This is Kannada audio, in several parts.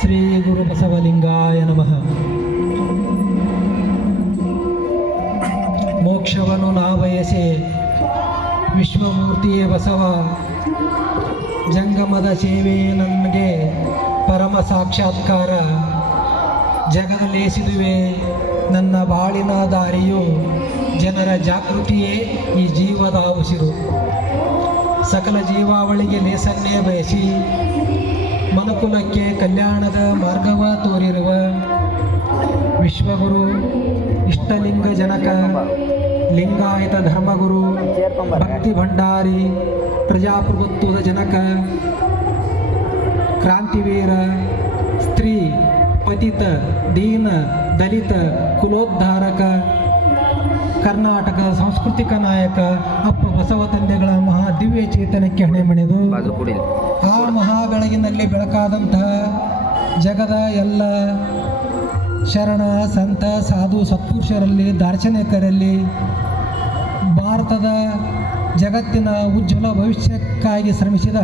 ಶ್ರೀ ಗುರು ಬಸವಲಿಂಗಾಯ ನಮಃ. ಮೋಕ್ಷವನ್ನು ನಾ ಬಯಸೆ ವಿಶ್ವಮೂರ್ತಿಯೇ ಬಸವ, ಜಂಗಮದ ಸೇವೆಯೇ ನನಗೆ ಪರಮ ಸಾಕ್ಷಾತ್ಕಾರ. ಜಗದಲೇಸಿದುವೆ ನನ್ನ ಬಾಳಿನ ದಾರಿಯು, ಜನರ ಜಾಗೃತಿಯೇ ಈ ಜೀವದ ಉಸಿರು. ಸಕಲ ಜೀವಾವಳಿಗೆ ಲೇಸನ್ನೇ ಬಯಸಿ ಮನುಕುಲಕ್ಕೆ ಕಲ್ಯಾಣದ ಮಾರ್ಗವ ತೋರಿರುವ ವಿಶ್ವಗುರು, ಇಷ್ಟಲಿಂಗ ಜನಕ, ಲಿಂಗಾಯತ ಧರ್ಮಗುರು, ಭಕ್ತಿ ಭಂಡಾರಿ, ಪ್ರಜಾಪ್ರಭುತ್ವದ ಜನಕ, ಕ್ರಾಂತಿವೀರ, ಸ್ತ್ರೀ, ಪತಿತ, ದೀನ, ದಲಿತ, ಕುಲೋದ್ಧಾರಕ, ಕರ್ನಾಟಕ ಸಾಂಸ್ಕೃತಿಕ ನಾಯಕ ಅಪ್ಪ ಬಸವ ತಂದೆಗಳ ಮಹಾ ದಿವ್ಯ ಚೇತನಕ್ಕೆ ಹಣೆಮಣಿದು ಆ ಮಹಾ ಬೆಳಗಿನಲ್ಲಿ ಬೆಳಕಾದಂತಹ ಜಗದ ಎಲ್ಲ ಶರಣ, ಸಂತ, ಸಾಧು, ಸತ್ಪುರುಷರಲ್ಲಿ, ದಾರ್ಶನಿಕರಲ್ಲಿ, ಭಾರತದ ಜಗತ್ತಿನ ಉಜ್ವಲ ಭವಿಷ್ಯಕ್ಕಾಗಿ ಶ್ರಮಿಸಿದ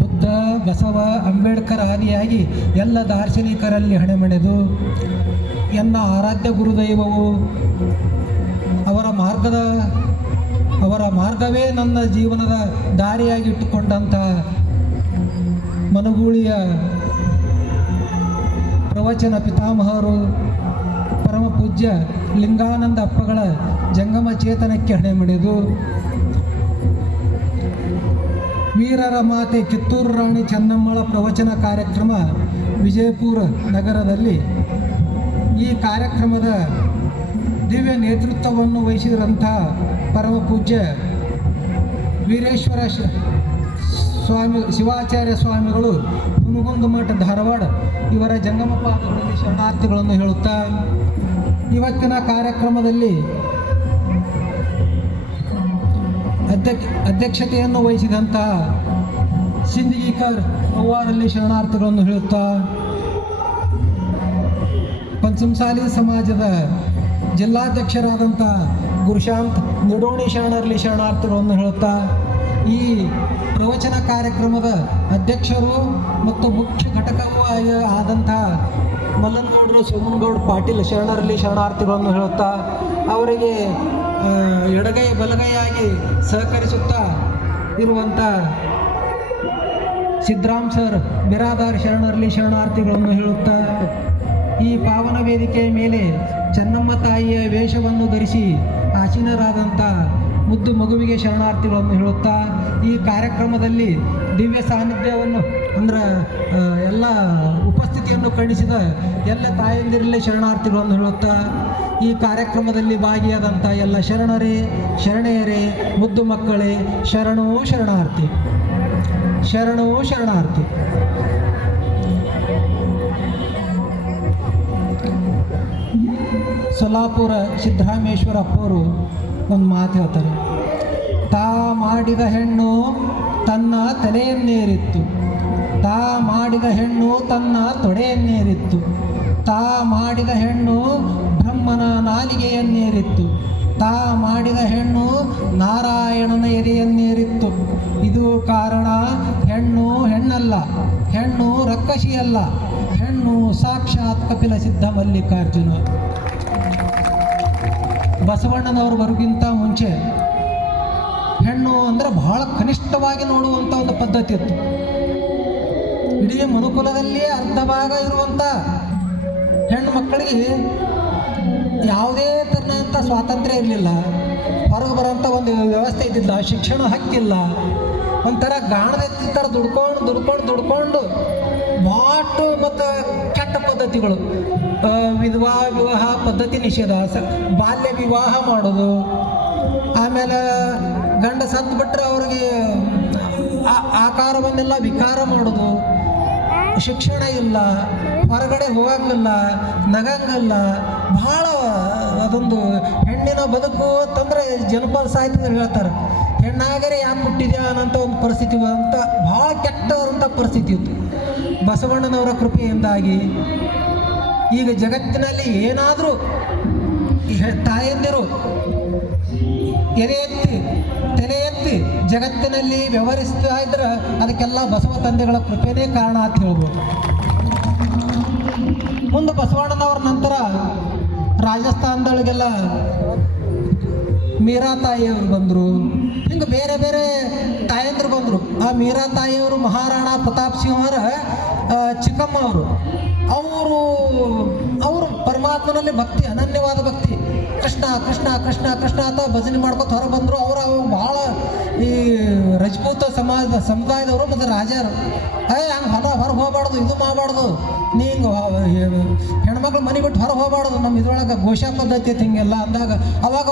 ಬುದ್ಧ, ಬಸವ, ಅಂಬೇಡ್ಕರ್ ಆದಿಯಾಗಿ ಎಲ್ಲ ದಾರ್ಶನಿಕರಲ್ಲಿ ಹಣೆಮಣಿದು ಎನ್ನ ಆರಾಧ್ಯ ಗುರುದೈವವು ಅವರ ಮಾರ್ಗವೇ ನನ್ನ ಜೀವನದ ದಾರಿಯಾಗಿ ಇಟ್ಟುಕೊಂಡಂಥ ಮನುಗೂಳಿಯ ಪ್ರವಚನ ಪಿತಾಮಹರು ಪರಮ ಪೂಜ್ಯ ಲಿಂಗಾನಂದ ಅಪ್ಪಗಳ ಜಂಗಮ ಚೇತನಕ್ಕೆ ಹಣೆಮಣಿದು ವೀರರ ಮಾತೆ ಕಿತ್ತೂರು ರಾಣಿ ಚೆನ್ನಮ್ಮಳ ಪ್ರವಚನ ಕಾರ್ಯಕ್ರಮ ವಿಜಯಪುರ ನಗರದಲ್ಲಿ ಈ ಕಾರ್ಯಕ್ರಮದ ದಿವ್ಯ ನೇತೃತ್ವವನ್ನು ವಹಿಸಿದಂಥ ಪರಮ ಪೂಜ್ಯ ವೀರೇಶ್ವರ ಸ್ವಾಮಿ ಶಿವಾಚಾರ್ಯ ಸ್ವಾಮಿಗಳು ಹುನಗುಂದ ಮಠ ಧಾರವಾಡ ಇವರ ಜಂಗಮ ಪಾದಗಳಲ್ಲಿ ಶರಣಾರ್ಥಿಗಳನ್ನು ಹೇಳುತ್ತಾ ಇವತ್ತಿನ ಕಾರ್ಯಕ್ರಮದಲ್ಲಿ ಅಧ್ಯಕ್ಷತೆಯನ್ನು ವಹಿಸಿದಂಥ ಸಿಂದಗಿಕರ್ ಅವ್ವಾರಲ್ಲಿ ಶರಣಾರ್ಥಿಗಳನ್ನು ಹೇಳುತ್ತಾ ಪಂಚಮಸಾಲಿ ಸಮಾಜದ ಜಿಲ್ಲಾಧ್ಯಕ್ಷರಾದಂಥ ಗುರುಶಾಂತ್ ನಿಡೋಣಿ ಶರಣರಲ್ಲಿ ಶರಣಾರ್ಥಿಗಳನ್ನು ಹೇಳುತ್ತಾ ಈ ಪ್ರವಚನ ಕಾರ್ಯಕ್ರಮದ ಅಧ್ಯಕ್ಷರು ಮತ್ತು ಮುಖ್ಯ ಘಟಕವೂ ಆದಂಥ ಮಲ್ಲನಗೌಡರು ಸೋಮನಗೌಡ ಪಾಟೀಲ್ ಶರಣರಲ್ಲಿ ಶರಣಾರ್ಥಿಗಳನ್ನು ಹೇಳುತ್ತಾ ಅವರಿಗೆ ಎಡಗೈ ಬಲಗೈಯಾಗಿ ಸಹಕರಿಸುತ್ತಾ ಇರುವಂಥ ಸಿದ್ದರಾಮ್ ಸರ್ ಬಿರಾದಾರ್ ಶರಣರಲ್ಲಿ ಶರಣಾರ್ಥಿಗಳನ್ನು ಹೇಳುತ್ತಾ ಈ ಪಾವನ ವೇದಿಕೆಯ ಮೇಲೆ ಚೆನ್ನಮ್ಮ ತಾಯಿಯ ವೇಷವನ್ನು ಧರಿಸಿ ಆಸೀನರಾದಂಥ ಮುದ್ದು ಮಗುವಿಗೆ ಶರಣಾರ್ಥಿಗಳನ್ನು ಹೇಳುತ್ತಾ ಈ ಕಾರ್ಯಕ್ರಮದಲ್ಲಿ ದಿವ್ಯ ಸಾನ್ನಿಧ್ಯವನ್ನು ಅಂದ್ರೆ ಎಲ್ಲ ಉಪಸ್ಥಿತಿಯನ್ನು ಕಣಿಸಿದ ಎಲ್ಲ ತಾಯಂದಿರಲ್ಲೇ ಶರಣಾರ್ಥಿಗಳನ್ನು ಹೇಳುತ್ತಾ ಈ ಕಾರ್ಯಕ್ರಮದಲ್ಲಿ ಭಾಗಿಯಾದಂಥ ಎಲ್ಲ ಶರಣರೇ, ಶರಣೆಯರೇ, ಮುದ್ದು ಮಕ್ಕಳೇ, ಶರಣೋ ಶರಣಾರ್ಥಿ, ಶರಣೋ ಶರಣಾರ್ಥಿ. ಸೊಲ್ಲಾಪುರ ಸಿದ್ದರಾಮೇಶ್ವರ ಅಪ್ಪವರು ಒಂದು ಮಾತು ಹೇಳ್ತಾರೆ. ತಾ ಮಾಡಿದ ಹೆಣ್ಣು ತನ್ನ ತಲೆಯನ್ನೇರಿತ್ತು, ತಾ ಮಾಡಿದ ಹೆಣ್ಣು ತನ್ನ ತೊಡೆಯನ್ನೇರಿತ್ತು, ತಾ ಮಾಡಿದ ಹೆಣ್ಣು ಬ್ರಹ್ಮನ ನಾಲಿಗೆಯನ್ನೇರಿತ್ತು, ತಾ ಮಾಡಿದ ಹೆಣ್ಣು ನಾರಾಯಣನ ಎದೆಯನ್ನೇರಿತ್ತು. ಇದು ಕಾರಣ ಹೆಣ್ಣು ಹೆಣ್ಣಲ್ಲ, ಹೆಣ್ಣು ರಕ್ಕಸಿಯಲ್ಲ, ಹೆಣ್ಣು ಸಾಕ್ಷಾತ್ ಕಪಿಲ ಸಿದ್ಧ ಮಲ್ಲಿಕಾರ್ಜುನ. ಬಸವಣ್ಣನವರು ಬರೋಕ್ಕಿಂತ ಮುಂಚೆ ಹೆಣ್ಣು ಅಂದರೆ ಬಹಳ ಕನಿಷ್ಠವಾಗಿ ನೋಡುವಂಥ ಒಂದು ಪದ್ಧತಿ ಇತ್ತು. ಇಡೀ ಮನುಕುಲದಲ್ಲಿ ಅರ್ಧ ಭಾಗ ಇರುವಂಥ ಹೆಣ್ಣು ಮಕ್ಕಳಿಗೆ ಯಾವುದೇ ಥರನಂಥ ಸ್ವಾತಂತ್ರ್ಯ ಇರಲಿಲ್ಲ, ಹೊರಗೆ ಬರೋಂಥ ಒಂದು ವ್ಯವಸ್ಥೆ ಇದ್ದಿಲ್ಲ, ಶಿಕ್ಷಣ ಹಕ್ಕಿಲ್ಲ, ಒಂಥರ ಗಾಣದೆತ್ತಿರ್ತಾರೆ, ದುಡ್ಕೊಂಡು ಮಾಟು ಮತ್ತು ಕೆಟ್ಟ ಪದ್ಧತಿಗಳು, ವಿವಾಹ ಪದ್ಧತಿ ನಿಷೇಧ, ಬಾಲ್ಯ ವಿವಾಹ ಮಾಡೋದು, ಆಮೇಲೆ ಗಂಡ ಸತ್ತು ಬಿಟ್ಟರೆ ಅವ್ರಿಗೆ ಆಕಾರವನ್ನೆಲ್ಲ ವಿಕಾರ ಮಾಡೋದು, ಶಿಕ್ಷಣ ಇಲ್ಲ, ಹೊರಗಡೆ ಹೋಗಂಗಿಲ್ಲ, ನಗಂಗಿಲ್ಲ, ಭಾಳ ಅದೊಂದು ಹೆಣ್ಣಿನ ಬದುಕು ಅಂತಂದರೆ ಜನಪದ ಸಾಹಿತ್ಯದಲ್ಲಿ ಹೇಳ್ತಾರೆ, ಹೆಣ್ಣಾಗರೆ ಯಾಕೆ ಹುಟ್ಟಿದ್ಯಾ ಅನ್ನೋಂಥ ಒಂದು ಪರಿಸ್ಥಿತಿ ಅಂತ ಭಾಳ ಕೆಟ್ಟದಂಥ ಪರಿಸ್ಥಿತಿ ಇತ್ತು. ಬಸವಣ್ಣನವರ ಕೃಪೆಯಿಂದಾಗಿ ಈಗ ಜಗತ್ತಿನಲ್ಲಿ ಏನಾದರೂ ತಾಯಂದಿರು ಎದೆ ಎತ್ತಿ ತಲೆ ಎತ್ತಿ ಜಗತ್ತಿನಲ್ಲಿ ವ್ಯವಹರಿಸ್ತಾ ಇದ್ರೆ ಅದಕ್ಕೆಲ್ಲ ಬಸವ ತಂದೆಗಳ ಕೃಪೆನೇ ಕಾರಣ ಅಂತ ಹೇಳ್ಬೋದು. ಬಸವಣ್ಣನವ್ರ ನಂತರ ರಾಜಸ್ಥಾನದೊಳಗೆಲ್ಲ ಮೀರಾ ತಾಯಿಯವರು ಬಂದರು. ಹಿಂಗೆ ಬೇರೆ ಬೇರೆ ತಾಯಂದ್ರು ಬಂದರು. ಆ ಮೀರಾ ತಾಯಿಯವರು ಮಹಾರಾಣಾ ಪ್ರತಾಪ್ ಸಿಂಹರ ಚಿಕ್ಕಮ್ಮ ಅವರು ಅವರು ಪರಮಾತ್ಮನಲ್ಲಿ ಭಕ್ತಿ, ಅನನ್ಯವಾದ ಭಕ್ತಿ. ಕೃಷ್ಣ ಕೃಷ್ಣ ಕೃಷ್ಣ ಕೃಷ್ಣ ಅಂತ ಭಜನೆ ಮಾಡ್ಕೊತ ಹೊರ ಬಂದರು. ಅವರು ಭಾಳ ಈ ರಜಪೂತ ಸಮುದಾಯದವರು ಮತ್ತು ರಾಜರು ಹಂಗೆ ಹೊರಗೆ ಹೋಗ್ಬಾರ್ದು, ಇದು ಮಾಡಬಾರ್ದು, ನೀ ಹಿಂಗೆ ಹೆಣ್ಮಕ್ಳು ಮನೆ ಬಿಟ್ಟು ಹೊರಗೆ ಹೋಗ್ಬಾರ್ದು, ನಮ್ಮ ಇದ್ರೊಳಗೆ ಘೋಷಾ ಪದ್ಧತಿ ಐತೆ ಹಿಂಗೆಲ್ಲ ಅಂದಾಗ ಅವಾಗ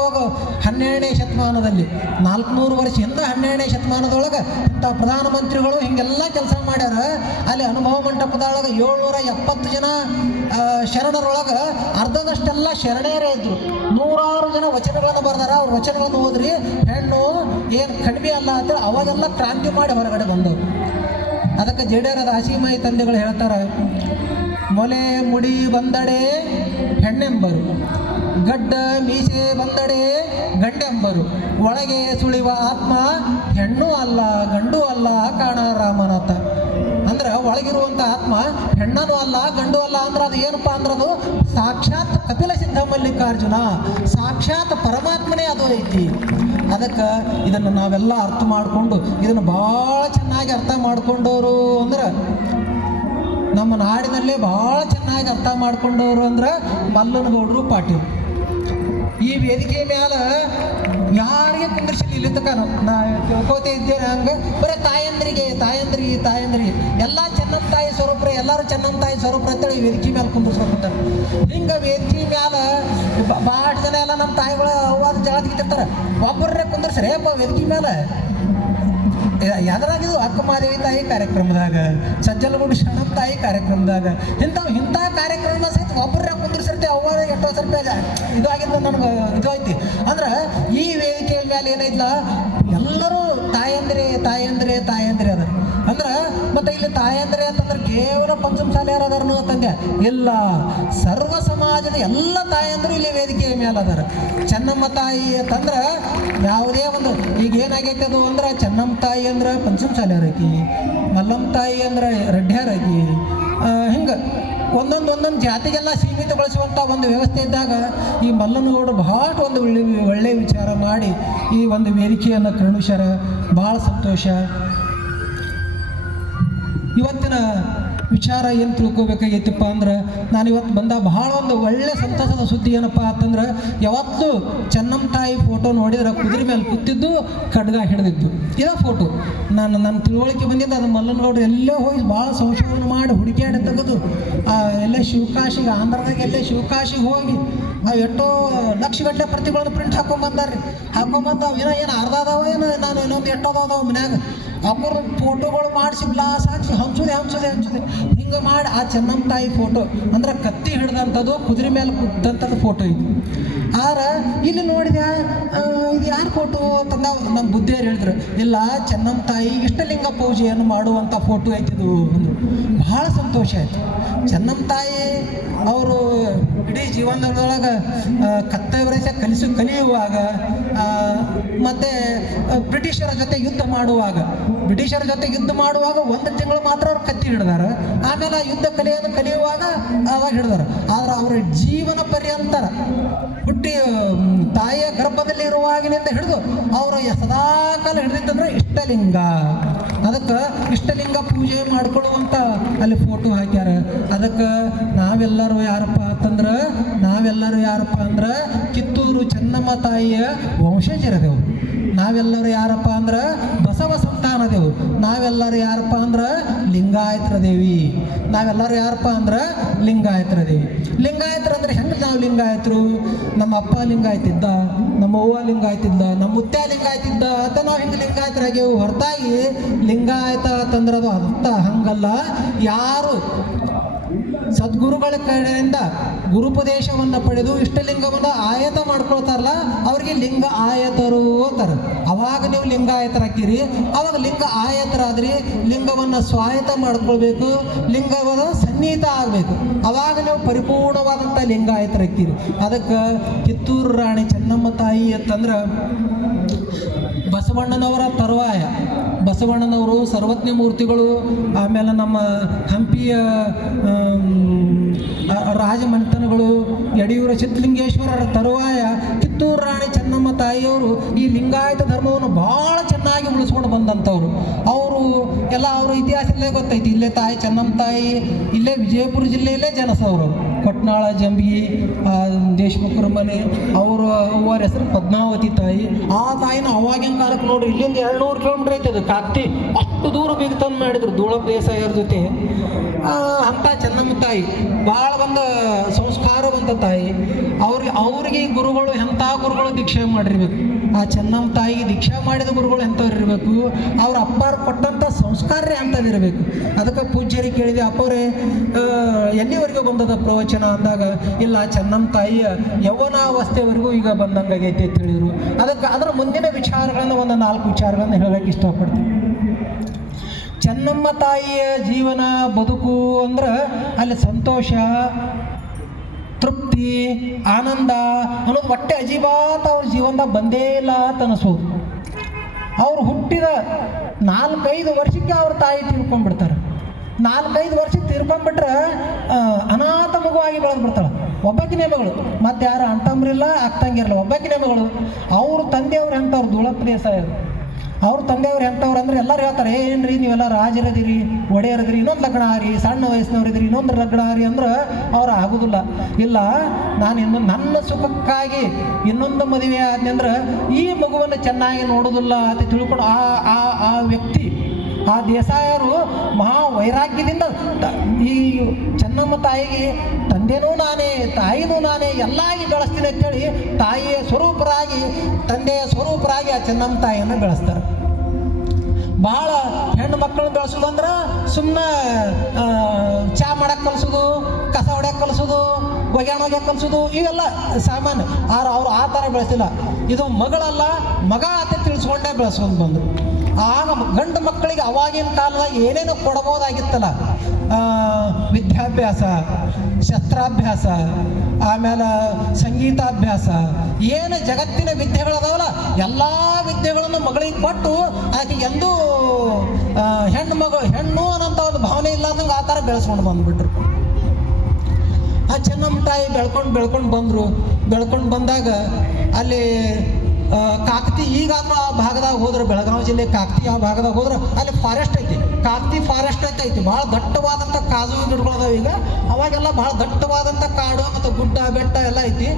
12ನೇ ಶತಮಾನದಲ್ಲಿ 400 ವರ್ಷ ಹಿಂದೆ 12ನೇ ಶತಮಾನದೊಳಗೆ ಇಂಥ ಪ್ರಧಾನಮಂತ್ರಿಗಳು ಹಿಂಗೆಲ್ಲ ಕೆಲಸ ಮಾಡ್ಯಾರ. ಅಲ್ಲಿ ಅನುಭವ ಮಂಟಪದೊಳಗೆ 770 ಜನ ಶರಣರೊಳಗೆ ಅರ್ಧದಷ್ಟೆಲ್ಲ ಶರಣರೇ ಇದ್ರು. 100 ಜನ ವಚನಗಳನ್ನು ಬರ್ದಾರ. ಅವ್ರ ವಚನಗಳನ್ನು ಓದ್ರಿ, ಹೆಣ್ಣು ಏನು ಕಡಿಮೆ ಅಲ್ಲ ಅಂತ ಅವಾಗೆಲ್ಲ ಕ್ರಾಂತಿ ಮಾಡಿ ಹೊರಗಡೆ ಬಂದವು. ಅದಕ್ಕೆ ಜಡೇರದ ಹಸಿಮಾಯಿ ತಂದೆಗಳು ಹೇಳ್ತಾರೆ, ಮೊಲೆ ಮುಡಿ ಬಂದಡೆ ಹೆಣ್ಣೆಂಬರು, ಗಡ್ಡ ಮೀಸೆ ಬಂದಡೆ ಗಂಡೆಂಬರು, ಒಳಗೆ ಸುಳಿವ ಆತ್ಮ ಹೆಣ್ಣು ಅಲ್ಲ ಗಂಡು ಅಲ್ಲ ಕಾಣ ರಾಮನಾಥ. ಅಂದ್ರೆ ಒಳಗಿರುವಂಥ ಆತ್ಮ ಹೆಣ್ಣನೂ ಅಲ್ಲ ಗಂಡು ಅಲ್ಲ. ಅಂದ್ರೆ ಅದು ಏನಪ್ಪ ಅಂದ್ರೆ ಅದು ಸಾಕ್ಷಾತ್ ಕಪಿಲ ಸಿದ್ಧ ಮಲ್ಲಿಕಾರ್ಜುನ, ಸಾಕ್ಷಾತ್ ಪರಮಾತ್ಮನೇ ಅದು ಐತಿ. ಅದಕ್ಕೆ ಇದನ್ನು ನಾವೆಲ್ಲ ಅರ್ಥ ಮಾಡಿಕೊಂಡು ಇದನ್ನು ಭಾಳ ಚೆನ್ನಾಗಿ ಅರ್ಥ ಮಾಡ್ಕೊಂಡವರು ಅಂದ್ರೆ ನಮ್ಮ ನಾಡಿನಲ್ಲೇ ಭಾಳ ಚೆನ್ನಾಗಿ ಅರ್ಥ ಮಾಡ್ಕೊಂಡವರು ಅಂದ್ರೆ ಮಲ್ಲನಗೌಡರು ಪಾಟೀಲ್. ಈ ವೇದಿಕೆ ಮೇಲೆ ಯಾರಿಗೆ ಕುಂದ್ರಿಸಿಲ್ಲ ಇಲ್ಲಿ ತನಕ ನಾ ತಿಳ್ಕೋತೇ ಇದ್ದೇನೆ. ಹಂಗೆ ಬರೀ ತಾಯಂದ್ರಿ ಎಲ್ಲ ಚೆನ್ನಮ್ಮ ತಾಯಿ ಸ್ವರೂಪ್ರೆ, ಎಲ್ಲರೂ ಚೆನ್ನಮ್ಮ ತಾಯಿ ಸ್ವರೂಪ್ರ ಅಂತೇಳಿ ವೇದಿಕೆ ಮೇಲೆ ಕುಂದಿರ್ಸ್ಕೊಂತಾರೆ. ಹಿಂಗೆ ವೇದಿಕೆ ಮೇಲೆ ಭಾಳ ಜನ ಎಲ್ಲ ನಮ್ಮ ತಾಯಿಗಳು ಅವಾದ ಜಗತ್ತಿರ್ತಾರೆ. ಒಬ್ಬರನ್ನೇ ಕುಂದಿರ್ಸ್ರಿ ಅಪ್ಪ ವೇದಿಕೆ ಮೇಲೆ. ಯಾವ್ದಾಗಿದ್ದು ಅಕ್ಕಮಾದೇವಿ ತಾಯಿ ಕಾರ್ಯಕ್ರಮದಾಗ, ಸಜ್ಜಲಗೂಡು ಶರಣಮ್ಮ ತಾಯಿ ಕಾರ್ಯಕ್ರಮದಾಗ, ಇಂಥ ಕಾರ್ಯಕ್ರಮ ಸಹಿತ ಒಬ್ಬರೇ ಕುಂದಿರ್ಸಿರ್ತೆ. ಅವ್ರ ಎಷ್ಟೋ ಸ್ವಲ್ಪ ಇದು ಆಗಿದ್ದು ನನಗೆ ಇದು ಐತಿ. ಅಂದ್ರೆ ಈ ವೇದಿಕೆಯ ಮೇಲೆ ಏನೈತಿಲ್ಲ ಎಲ್ಲರೂ ತಾಯಂದ್ರೆ ಅದ. ಅಂದ್ರೆ ಮತ್ತೆ ಇಲ್ಲಿ ತಾಯಂದ್ರೆ ಅಂತಂದ್ರೆ ಕೇವಲ ಪಂಚಮಸಾಲಿಯರ ಅದಾರನು ಅಂತಂದೆ ಇಲ್ಲ, ಸರ್ವ ಸಮಾಜದ ಎಲ್ಲ ತಾಯಂದ್ರು ಇಲ್ಲಿ ವೇದಿಕೆಯ ಮೇಲೆ ಅದಾರ. ಚೆನ್ನಮ್ಮ ತಾಯಿ ಅಂತಂದ್ರೆ ಯಾವುದೇ ಒಂದು ಈಗ ಏನಾಗೈತೆ ಅದು ಅಂದ್ರೆ ಚೆನ್ನಮ್ಮ ತಾಯಿ ಅಂದ್ರೆ ಪಂಚಮಸಾಲಿಯರಾಕಿ, ಮಲ್ಲಮ್ಮ ತಾಯಿ ಅಂದ್ರೆ ರೆಡ್ಡಿಯರಾಕಿ, ಹಿಂಗೆ ಒಂದೊಂದು ಜಾತಿಗೆಲ್ಲ ಸೀಮಿತಗೊಳಿಸುವಂಥ ಒಂದು ವ್ಯವಸ್ಥೆ ಇದ್ದಾಗ ಈ ಮಲ್ಲನಗೌಡರು ಭಾಳ ಒಂದು ಒಳ್ಳೆಯ ವಿಚಾರ ಮಾಡಿ ಈ ಒಂದು ವೇದಿಕೆಯನ್ನು ಕರುಣಿಸ್ಯಾರ. ಭಾಳ ಸಂತೋಷ. ಇವತ್ತಿನ ವಿಚಾರ ಏನು ತಿಳ್ಕೊಬೇಕಾಗೈತಪ್ಪ ಅಂದ್ರೆ ನಾನು ಇವತ್ತು ಬಂದ ಭಾಳ ಒಂದು ಒಳ್ಳೆ ಸಂತಸದ ಸುದ್ದಿ ಏನಪ್ಪ ಅಂತಂದ್ರೆ ಯಾವತ್ತೂ ಚೆನ್ನಮ್ಮ ತಾಯಿ ಫೋಟೋ ನೋಡಿದ್ರೆ ಕುದುರೆ ಮೇಲೆ ಕೂತಿದ್ದು ಖಡ್ಗ ಹಿಡಿದಿದ್ದು ಇದೇ ಫೋಟೋ. ನನ್ನ ತಿಳುವಳಿಕೆ ಬಂದಿದ್ದು ಅದು ಮಲ್ಲನಗೌಡರು ಎಲ್ಲೇ ಹೋಗಿ ಭಾಳ ಸಂಶೋಧನೆ ಮಾಡಿ ಹುಡುಕಾಡಿ ತೆಗೆದು ಎಲ್ಲ ಶಿವಕಾಶಿಗೆ ಆಂಧ್ರದಾಗ ಎಲ್ಲೇ ಶಿವಕಾಶಿಗೆ ಹೋಗಿ ಎಷ್ಟೋ ಲಕ್ಷಗಟ್ಟಲೆ ಪ್ರತಿಗಳನ್ನು ಪ್ರಿಂಟ್ ಹಾಕೊಂಡ್ಬಂದಾರ್ರಿ. ಹಾಕೊಂಡ್ಬಂದು ಏನು ಅರ್ಧ ಅದಾವ ಏನು ನಾನು ಇನ್ನೊಂದು ಎಷ್ಟೋ ಅದಾವ ಮನ್ಯಾಗ ಅವ್ರ ಫೋಟೋಗಳು ಮಾಡಿಸಿ ಗ್ಲಾಸ್ ಹಾಕಿ ಹಂಚುದೆ ಹಿಂಗೆ ಮಾಡಿ ಆ ಚೆನ್ನಮ್ಮ ತಾಯಿ ಫೋಟೋ ಅಂದ್ರೆ ಕತ್ತಿ ಹಿಡ್ದಂಥದ್ದು ಕುದುರೆ ಮೇಲೆ ಕೂತಂಥದ್ದು ಫೋಟೋ ಇದು. ಆದ್ರೆ ಇಲ್ಲಿ ನೋಡಿದೆ ಇದು ಯಾರು ಫೋಟೋ ಅಂತಂದ ನಮ್ಮ ಬುದ್ಧಿಯರು ಹೇಳಿದ್ರು, ಇಲ್ಲ ಚೆನ್ನಮ್ಮ ತಾಯಿ ಇಷ್ಟಲಿಂಗ ಪೂಜೆಯನ್ನು ಮಾಡುವಂಥ ಫೋಟೋ ಐತಿದು ಅಂದರು. ಭಾಳ ಸಂತೋಷ ಆಯಿತು. ಚೆನ್ನಮ್ಮ ತಾಯಿ ಅವರು ಇಡೀ ಜೀವನದೊಳಗೆ ಕರ್ತವ್ಯ ಕಲಿಯುವಾಗ ಮತ್ತು ಬ್ರಿಟಿಷರ ಜೊತೆ ಯುದ್ಧ ಮಾಡುವಾಗ ಒಂದು ತಿಂಗಳು ಮಾತ್ರ ಅವ್ರು ಕತ್ತಿ ಹಿಡ್ದಾರ. ಆಮೇಲೆ ಯುದ್ಧ ಕಲಿಯುವಾಗ ಅವಾಗ ಹಿಡ್ದಾರ. ಆದ್ರೆ ಅವರ ಜೀವನ ಪರ್ಯಂತರ ಹುಟ್ಟಿ ತಾಯಿಯ ಗರ್ಭದಲ್ಲಿ ಇರುವಾಗಿನಿಂದ ಹಿಡಿದು ಅವರು ಸದಾಕಾಲ ಹಿಡಿದಿತ್ತಂದ್ರೆ ಇಷ್ಟಲಿಂಗ. ಅದಕ್ಕೆ ಇಷ್ಟಲಿಂಗ ಪೂಜೆ ಮಾಡ್ಕೊಳ್ಳುವಂಥ ಅಲ್ಲಿ ಫೋಟೋ ಹಾಕ್ಯಾರ. ಅದಕ್ಕೆ ನಾವೆಲ್ಲರೂ ಯಾರಪ್ಪ ಅಂದ್ರೆ ಕಿತ್ತೂರು ಚೆನ್ನಮ್ಮ ತಾಯಿಯ ವಂಶಜರದೆವು. ನಾವೆಲ್ಲರೂ ಯಾರಪ್ಪ ಅಂದ್ರೆ ಬಸವ ಸಂತಾನದೆವು. ನಾವೆಲ್ಲರೂ ಯಾರಪ್ಪ ಅಂದ್ರೆ ಲಿಂಗಾಯತರ ದೇವಿ. ಲಿಂಗಾಯತರು ಅಂದ್ರೆ ಹೆಂಗೆ ನಾವು ಲಿಂಗಾಯತರು? ನಮ್ಮ ಅಪ್ಪ ಲಿಂಗಾಯತಿದ್ದ, ನಮ್ಮ ಅವ್ವ ಲಿಂಗಾಯತಿದ್ದ, ನಮ್ಮ ಮುತ್ಯ ಲಿಂಗಾಯತಿದ್ದ ಅಂತ ನಾವು ಹಿಂಗೆ ಲಿಂಗಾಯತರಾಗ್ಯವು. ಹೊರತಾಗಿ ಲಿಂಗಾಯತ ಅಂತಂದ್ರೆ ಅದು ಅರ್ಥ ಹಂಗಲ್ಲ. ಯಾರು ಸದ್ಗುರುಗಳ ಕಡೆಯಿಂದ ಗುರುಪದೇಶವನ್ನು ಪಡೆದು ಇಷ್ಟಲಿಂಗವನ್ನು ಆಯತ ಮಾಡ್ಕೊಳ್ತಾರಲ್ಲ ಅವ್ರಿಗೆ ಲಿಂಗ ಆಯತರು ಅಂತಾರೆ. ಅವಾಗ ನೀವು ಲಿಂಗಾಯತರಾಕಿರಿ. ಅವಾಗ ಲಿಂಗ ಆಯತರಾದ್ರಿ ಲಿಂಗವನ್ನು ಸ್ವಾಯತ್ತ ಮಾಡ್ಕೊಳ್ಬೇಕು, ಲಿಂಗವನ್ನು ಸನ್ನಿಹಿತ ಆಗಬೇಕು. ಅವಾಗ ನೀವು ಪರಿಪೂರ್ಣವಾದಂಥ ಲಿಂಗಾಯತರಾಕಿರಿ. ಅದಕ್ಕೆ ಕಿತ್ತೂರು ರಾಣಿ ಚೆನ್ನಮ್ಮ ತಾಯಿ ಅಂತಂದ್ರೆ ಬಸವಣ್ಣನವರ ತರುವಾಯ ಬಸವಣ್ಣನವರು ಸರ್ವಜ್ಞ ಮೂರ್ತಿಗಳು, ಆಮೇಲೆ ನಮ್ಮ ಹಂಪಿಯ ರಾಜಮನೆತನಗಳು ಯಡಿಯೂರ ಸಿದ್ಧಲಿಂಗೇಶ್ವರರ ತರುವಾಯ ಕಿತ್ತೂರು ರಾಣಿ ಚೆನ್ನಮ್ಮ ತಾಯಿಯವರು ಈ ಲಿಂಗಾಯತ ಧರ್ಮವನ್ನು ಭಾಳ ಚೆನ್ನಾಗಿ ಉಳಿಸ್ಕೊಂಡು ಬಂದಂಥವ್ರು. ಅವರು ಎಲ್ಲ ಅವರ ಇತಿಹಾಸದಲ್ಲೇ ಗೊತ್ತೈತಿ. ಇಲ್ಲೇ ತಾಯಿ ಚೆನ್ನಮ್ಮ ತಾಯಿ ಇಲ್ಲೇ ವಿಜಯಪುರ ಜಿಲ್ಲೆಯಲ್ಲೇ ಜನಸವರು. ಕೊಟ್ನಾಳ ಜಂಬಗಿ ದೇಶಮುಖರ ಮನೆ, ಅವರ ಹೆಸರು ಪದ್ಮಾವತಿ ತಾಯಿ. ಆ ತಾಯಿನ ಅವಾಗಿನ ಕಾಲಕ್ಕೆ ನೋಡ್ರಿ, ಇಲ್ಲಿಂದ 200 ಕಿಲೋಮೀಟರ್ ಐತೆ ಅದು ಕಾಕ್ತಿ, ಅಷ್ಟು ದೂರ ಬೀಗ ತಂದು ಮಾಡಿದ್ರು ಧೂಳಪ್ಪ ದೇಸಾಯಿಯವ್ರ ಜೊತೆ. ಅಂಥ ಚೆನ್ನಮ್ಮ ತಾಯಿ ಭಾಳ ಒಂದು ಸಂಸ್ಕಾರವಂತ ತಾಯಿ. ಅವ್ರಿಗೆ ಗುರುಗಳು ಎಂಥ ಗುರುಗಳು ದೀಕ್ಷೆ ಮಾಡಿರ್ಬೇಕು. ಆ ಚೆನ್ನಮ್ಮ ತಾಯಿಗೆ ದೀಕ್ಷಾ ಮಾಡಿದ ಗುರುಗಳು ಎಂಥವ್ರು ಇರಬೇಕು, ಅವ್ರ ಅಪ್ಪಾರು ಕೊಟ್ಟಂಥ ಸಂಸ್ಕಾರರೇ ಅಂಥದ್ದಿರಬೇಕು. ಅದಕ್ಕೆ ಪೂಜ್ಯರಿಗೆ ಕೇಳಿದೆ, ಅಪ್ಪವ್ರೆ ಎಲ್ಲಿವರೆಗೂ ಬಂದದ ಪ್ರವಚನ ಅಂದಾಗ, ಇಲ್ಲ ಚೆನ್ನಮ್ಮ ತಾಯಿಯ ಯೌವನಾವಸ್ಥೆವರೆಗೂ ಈಗ ಬಂದಂಗಾಗೈತೆ ಅಂತ ಹೇಳಿದರು. ಅದರ ಮುಂದಿನ ವಿಚಾರಗಳನ್ನು ಒಂದು 4 ವಿಚಾರಗಳನ್ನು ಹೇಳೋಕ್ಕೆ ಇಷ್ಟಪಡ್ತೀನಿ. ಚೆನ್ನಮ್ಮ ತಾಯಿಯ ಜೀವನ ಬದುಕು ಅಂದ್ರೆ ಅಲ್ಲಿ ಸಂತೋಷ, ತೃಪ್ತಿ, ಆನಂದ ಅನ್ನೋದು ಒಟ್ಟೆ ಅಜೀಬಾತ್ ಅವ್ರ ಜೀವನದಾಗ ಬಂದೇ ಇಲ್ಲ ಅಂತ ಅನಿಸೋದು. ಅವ್ರು ಹುಟ್ಟಿದ 4-5 ವರ್ಷಕ್ಕೆ ಅವ್ರ ತಾಯಿ ತಿಳ್ಕೊಂಡ್ಬಿಡ್ತಾರೆ. 4-5 ವರ್ಷಕ್ಕೆ ತಿರ್ಕೊಂಡ್ಬಿಟ್ರೆ ಅನಾಥ ಮಗುವಾಗಿ ಬೆಳೆದ್ಬಿಡ್ತಾಳೆ. ಒಬ್ಬಾಕಿನೇ ಮಗಳು, ಮತ್ತು ಯಾರು ಅಣ್ತಂಬ್ರಿಲ್ಲ ಅಕ್ಕಂಗಿರಲ್ಲ, ಒಬ್ಬಾಕಿನೇ ಮಗಳು. ಅವ್ರ ತಂದೆಯವ್ರು ಎಂಥವ್ರು, ಧೂಳಪ್ಪ ದೇಸಾಯಿ. ಅವ್ರ ತಂದೆಯವ್ರು ಎಂಥವ್ರು ಅಂದ್ರೆ ಎಲ್ಲರೂ ಹೇಳ್ತಾರೆ, ಏನ್ರಿ ನೀವೆಲ್ಲ ರಾಜರದಿರಿ, ಒಡೆಯರದಿರಿ, ಇನ್ನೊಂದು ಲಗ್ನ ಆರಿ, ಸಣ್ಣ ವಯಸ್ಸಿನವ್ರಿದ್ರಿ, ಇನ್ನೊಂದು ಲಗ್ನ ಆರಿ ಅಂದ್ರೆ ಅವ್ರು ಆಗೋದಿಲ್ಲ. ಇಲ್ಲ, ನಾನು ನನ್ನ ಸುಖಕ್ಕಾಗಿ ಇನ್ನೊಂದು ಮದುವೆ ಆದ್ನಿ ಅಂದ್ರೆ ಈ ಮಗುವನ್ನು ಚೆನ್ನಾಗಿ ನೋಡೋದಿಲ್ಲ ಅಂತ ತಿಳ್ಕೊಂಡು ಆ ವ್ಯಕ್ತಿ, ಆ ದೇಸಾಯರು ಮಹಾ ವೈರಾಗ್ಯದಿಂದ ಈ ಚೆನ್ನಮ್ಮ ತಾಯಿಗೆ ತಂದೆನೂ ನಾನೇ, ತಾಯಿನೂ ನಾನೇ, ಎಲ್ಲ ಈ ಬೆಳೆಸ್ತೀನಿ ಅಂತೇಳಿ ತಾಯಿಯ ಸ್ವರೂಪರಾಗಿ, ತಂದೆಯ ಸ್ವರೂಪರಾಗಿ ಆ ಚೆನ್ನಮ್ಮ ತಾಯಿಯನ್ನು ಬೆಳೆಸ್ತಾರೆ. ಭಾಳ ಹೆಣ್ಣು ಮಕ್ಕಳನ್ನ ಬೆಳೆಸೋದು ಅಂದ್ರೆ ಸುಮ್ಮನೆ ಚಾ ಮಾಡಕ್ಕೆ ಕಲಿಸೋದು, ಕಸ ಹೊಡ್ಯಕ್ಕೆ ಕಲಿಸೋದು, ಒಗ್ಯಾಣ ಹೋಗ್ಯಕ್ಕೆ ಕಲಿಸೋದು, ಇವೆಲ್ಲ ಸಾಮಾನ್ಯ. ಅವ್ರು ಆ ಥರ ಬೆಳೆಸಿಲ್ಲ. ಇದು ಮಗಳಲ್ಲ, ಮಗ ಅಂತ ತಿಳಿಸ್ಕೊಂಡೇ ಬೆಳೆಸ್ಕೊಂಡು ಬಂದರು. ಆಗ ಗಂಡು ಮಕ್ಕಳಿಗೆ ಅವಾಗಿನ ಕಾಲದಾಗ ಏನೇನು ಕೊಡ್ಬೋದಾಗಿತ್ತಲ್ಲ, ವಿದ್ಯಾಭ್ಯಾಸ, ಶಸ್ತ್ರಾಭ್ಯಾಸ, ಆಮೇಲೆ ಸಂಗೀತಾಭ್ಯಾಸ, ಏನು ಜಗತ್ತಿನ ವಿದ್ಯೆಗಳದಾವಲ್ಲ ಎಲ್ಲ ವಿದ್ಯೆಗಳನ್ನು ಮಗಳಿಗೆ ಕೊಟ್ಟು ಆಕೆ ಎಂದೂ ಹೆಣ್ಣು ಅನ್ನೋಂಥ ಒಂದು ಭಾವನೆ ಇಲ್ಲಾರ್ದಂಗೆ ಆ ಥರ ಬೆಳೆಸ್ಕೊಂಡು ಬಂದುಬಿಟ್ರು. ಆ ಚೆನ್ನಮ್ಮ ತಾಯಿ ಬೆಳ್ಕೊಂಡು ಬಂದಾಗ ಅಲ್ಲಿ ಕಾಕತಿ, ಈಗ ಆ ಭಾಗದಾಗ ಹೋದ್ರೆ, ಬೆಳಗಾವಿ ಜಿಲ್ಲೆ ಕಾಕತಿ ಆ ಭಾಗದಾಗ ಹೋದ್ರೆ ಅಲ್ಲಿ ಫಾರೆಸ್ಟ್ ಐತಿ, ಕಾಕತಿ ಫಾರೆಸ್ಟ್ ಐತಿ. ಭಾಳ ದಟ್ಟವಾದಂಥ ಕಾಜು ಗಿಡಗಳದಾವ. ಈಗ ಅವಾಗೆಲ್ಲ ಭಾಳ ದಟ್ಟವಾದಂಥ ಕಾಡು ಮತ್ತು ಗುಡ್ಡ ಬೆಟ್ಟ ಎಲ್ಲ ಐತಿ.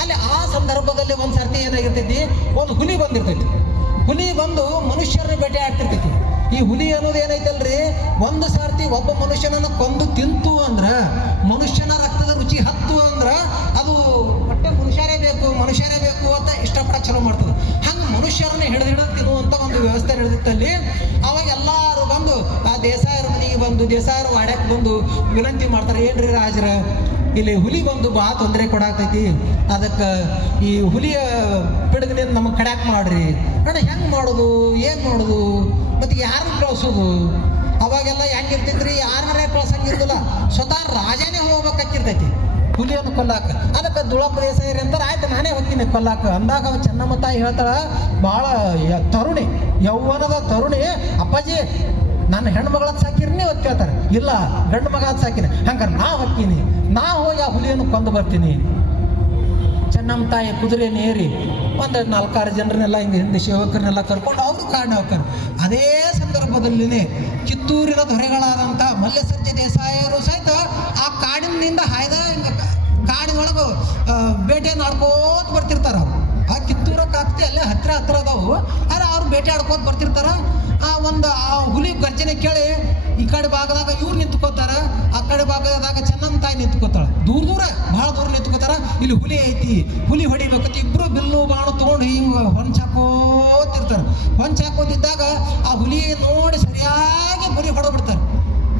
ಅಲ್ಲಿ ಆ ಸಂದರ್ಭದಲ್ಲಿ ಒಂದು ಸರ್ತಿ ಏನಾಗಿರ್ತೈತಿ, ಒಂದು ಹುಲಿ ಬಂದಿರ್ತೈತಿ. ಹುಲಿ ಬಂದು ಮನುಷ್ಯರನ್ನ ಬೇಟೆ ಆಡ್ತಿರ್ತೈತಿ. ಈ ಹುಲಿ ಅನ್ನೋದು ಏನೈತಲ್ರಿ, ಒಂದು ಸರ್ತಿ ಒಬ್ಬ ಮನುಷ್ಯನನ್ನು ಕೊಂದು ತಿಂತು ಅಂದ್ರೆ, ಮನುಷ್ಯನ ರಕ್ತದ ರುಚಿ ಹತ್ತು ಅಂದ್ರೆ ಅದು ಹೊಟ್ಟೆ ಮನುಷ್ಯರೇ ಬೇಕು ಅಂತ ಇಷ್ಟಪಡಕ್ಕೆ ಚಲೋ ಮಾಡ್ತದೆ. ಹಂಗೆ ಮನುಷ್ಯರನ್ನ ಹಿಡಿದು ತಿನ್ನುವಂಥ ಒಂದು ವ್ಯವಸ್ಥೆ ನಡೆದಿತ್ತಲ್ಲಿ. ಅವಾಗ ಎಲ್ಲರೂ ಬಂದು ಆ ದೇಸಾಯರ ಮನೆಗೆ ಬಂದು, ದೇಸಾಯರು ವಾಡ್ಯಕ್ಕೆ ಬಂದು ವಿನಂತಿ ಮಾಡ್ತಾರೆ, ಏನ್ರಿ ರಾಜರ, ಇಲ್ಲಿ ಹುಲಿ ಬಂದು ಭಾಳ ತೊಂದರೆ ಕೊಡಾಕ್ತೈತಿ, ಅದಕ್ಕೆ ಈ ಹುಲಿಯ ಪಿಡುಗನಿಂದ ನಮಗೆ ಕಡ್ಯಾಕ್ ಮಾಡ್ರಿ. ಅಣ್ಣ ಹೆಂಗೆ ಮಾಡೋದು, ಏನು ಮಾಡೋದು, ಮತ್ತು ಯಾರನ್ನ ಕಳಿಸೋದು? ಅವಾಗೆಲ್ಲ ಹೆಂಗಿರ್ತೈತ್ರಿ, ಯಾರೇ ಕಳ್ಸಂಗಿರ್ದಿಲ್ಲ, ಸ್ವತಃ ರಾಜನೇ ಹೋಗ್ಬೇಕಾಗಿರ್ತೈತಿ ಹುಲಿಯನ್ನು ಕೊಲ್ಲಾಕ. ಅದಕ್ಕೆ ಧೂಳಪ್ಪ ದೇಸಾಯಿ ಅಂತಾರೆ, ಆಯ್ತು ನಾನೇ ಹೋಗ್ತೀನಿ ಕೊಲ್ಲಾಕ ಅಂದಾಗ ಅವ ಚೆನ್ನಮ್ಮ ತಾಯಿ ಹೇಳ್ತಾಳ, ಭಾಳ ತರುಣಿ, ಯೌವನದ ತರುಣಿ, ಅಪ್ಪಾಜಿ ನನ್ನ ಹೆಣ್ಣು ಮಗಳದ್ದು ಸಾಕಿರಿ ನೀವು ಅಂತ ಕೇಳ್ತಾರೆ. ಇಲ್ಲ, ಗಂಡು ಮಗ ಅದು ಸಾಕಿನಿ. ಹಂಗಾರೆ ನಾ ಹೋಗ್ತೀನಿ, ನಾ ಹೋಗಿ ಆ ಹುಲಿಯನ್ನು ಕೊಂದು ಬರ್ತೀನಿ. ಚೆನ್ನಮ್ಮ ತಾಯಿ ಕುದುರೆಯನ್ನು ಏರಿ ಒಂದು 4-6 ಜನರನ್ನೆಲ್ಲ ಹಿಂದೆ ಸೇವಕರನ್ನೆಲ್ಲ ಕರ್ಕೊಂಡು ಅವರು ಕಾಡಿನ ಹೋಗ್ತಾರೆ. ಅದೇ ಸಂದರ್ಭದಲ್ಲಿನೇ ಕಿತ್ತೂರಿನ ದೊರೆಗಳಾದಂಥ ಮಲ್ಯಸಜ್ಜ ದೇಸಾಯಿಯವರು ಸಹಿತ ಆ ಕಾಡಿನಿಂದ ಕಾಡಿನೊಳಗೆ ಬೇಟೆಯನ್ನು ಆಡ್ಕೋತ ಬರ್ತಿರ್ತಾರೆ. ಆ ಕಿತ್ತೂರ ಕಾಕ್ತಿ ಅಲ್ಲೇ ಹತ್ರ ಅದಾವು. ಆದರೆ ಅವ್ರು ಬೇಟೆ ಆಡ್ಕೋತ ಬರ್ತಿರ್ತಾರೆ. ಆ ಹುಲಿ ಗರ್ಜನೆ ಕೇಳಿ ಈ ಕಡೆ ಭಾಗದಾಗ ಇವ್ರು ನಿಂತ್ಕೋತಾರ, ಆ ಕಡೆ ಭಾಗದಾಗ ಚೆನ್ನಮ್ಮ ತಾಯಿ ನಿಂತ್ಕೋತಾಳೆ. ಭಾಳ ದೂರ ನಿಂತ್ಕೋತಾರ. ಇಲ್ಲಿ ಹುಲಿ ಐತಿ, ಹುಲಿ ಹೊಡಿಬೇಕಂತ ಇಬ್ರು ಬಿಲ್ಲು ಬಾಣು ತೊಗೊಂಡು ಹಿಂಗೆ ಹೊಂಚಾಕೋತಿರ್ತಾರೆ. ಹೊಂಚಾಕೋತಿದ್ದಾಗ ಆ ಹುಲಿ ನೋಡಿ ಸರಿಯಾಗಿ ಗುರಿ ಹೊಡೆದ್ಬಿಡ್ತಾರೆ.